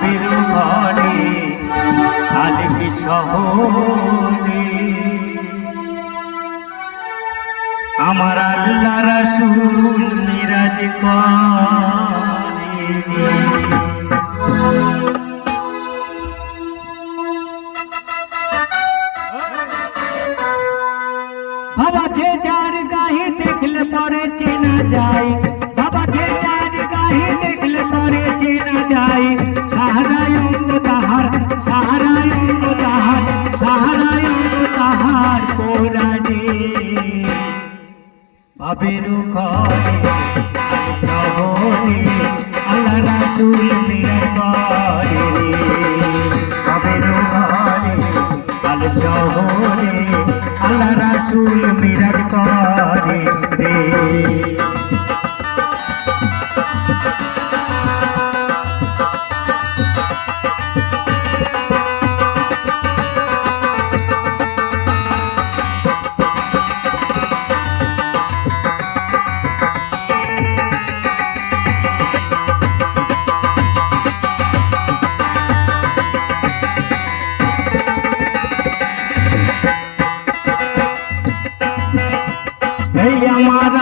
ভাবির ঘরে আলিক শহরে আমার আল্লাহ রাসূল মিরাজ করে বাবা যে যার গায়ে দেখলে পরে চেনা যায় বাবা যে যার গায়ে দেখলে পরে চেনা যায় সাহারায় অঙ্গ তাহার সাহারায় অঙ্গ তাহার সাহারায় অঙ্গ তাহার কোরআনে ভাবের ঘরে শহরে আল্লাহ রাসূল মিরাজ করে ভাবের ঘরে আল শহরে আল্লাহ রাসূল মিরাজ করে রে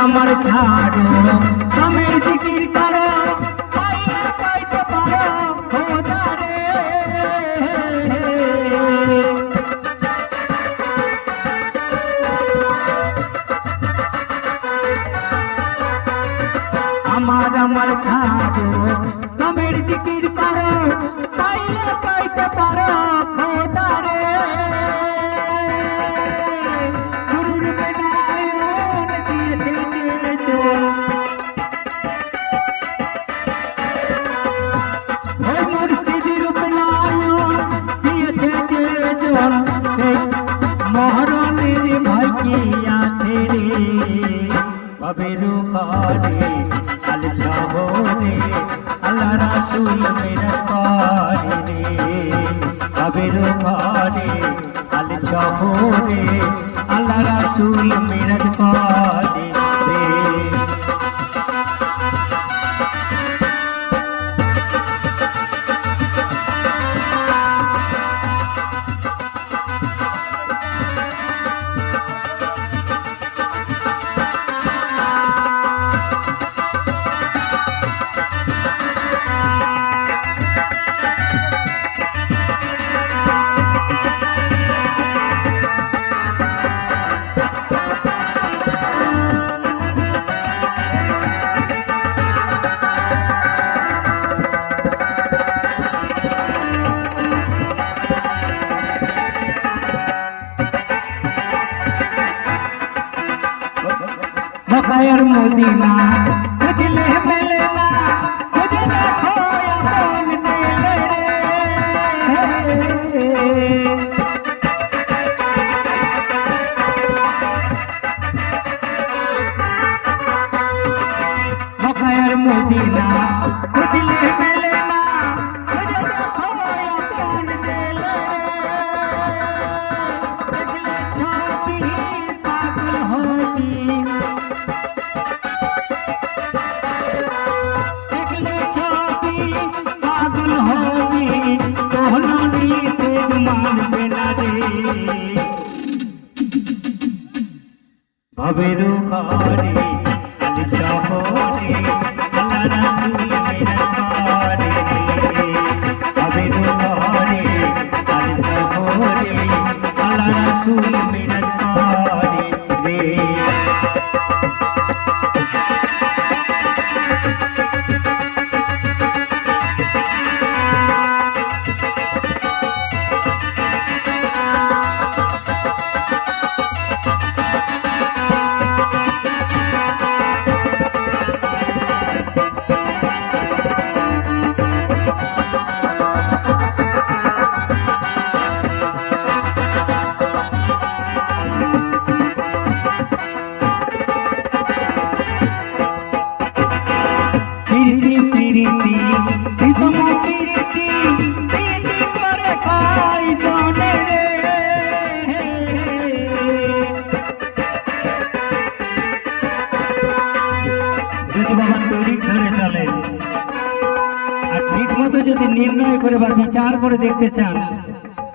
আমার ছাড়ো তুমি জিকির করো পাইলে পাইতে পারো খোদা রে আমার ছাড়ো তুমি জিকির করো পাইলে পাইতে পারো খোদা রে মহরমের ভয় কি আছে রে ভাবের ঘরে আল শহরে আল্লাহ রাসূল মিরাজ করে রে ভাবের ঘরে আল শহরে আল্লাহ রাসূল মিরাজ করে রে मकायर मदीना खुजले मिलना खुजले खोया मन मकायर मदीना खुजले मिलना खुजले खोया मन छाती पागल होगी पागल होगी तोहनी से मान बेना रे भवेर घरे आल शहरे आल्लाह रासूल मिराज करे रे भवेर घरे आल शहरे आल्लाह रासूल मिराज करे रे ঠিকমতো যদি নির্ণয় করে বা বিচার করে দেখতে চান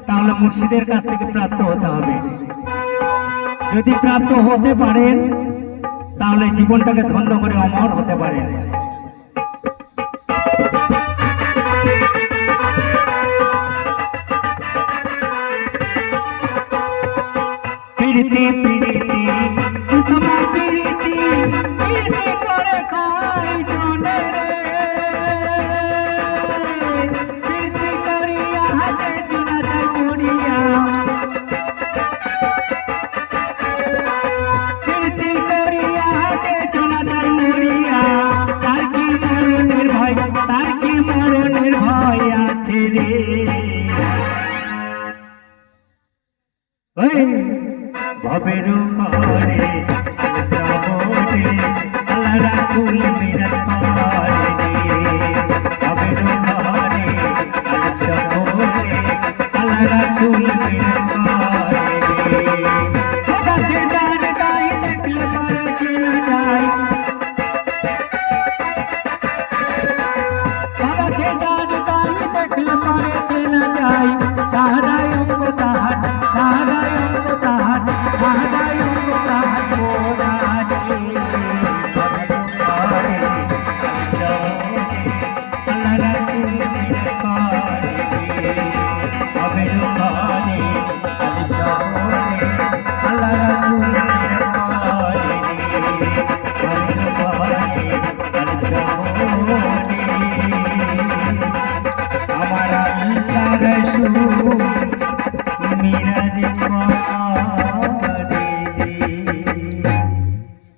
তাহলে মুর্শিদের কাছ থেকে প্রাপ্ত হতে হবে। যদি প্রাপ্ত হতে পারেন তাহলে জীবনটাকে ধন্য করে অমর হতে পারেন। প্রীতি প্রীতি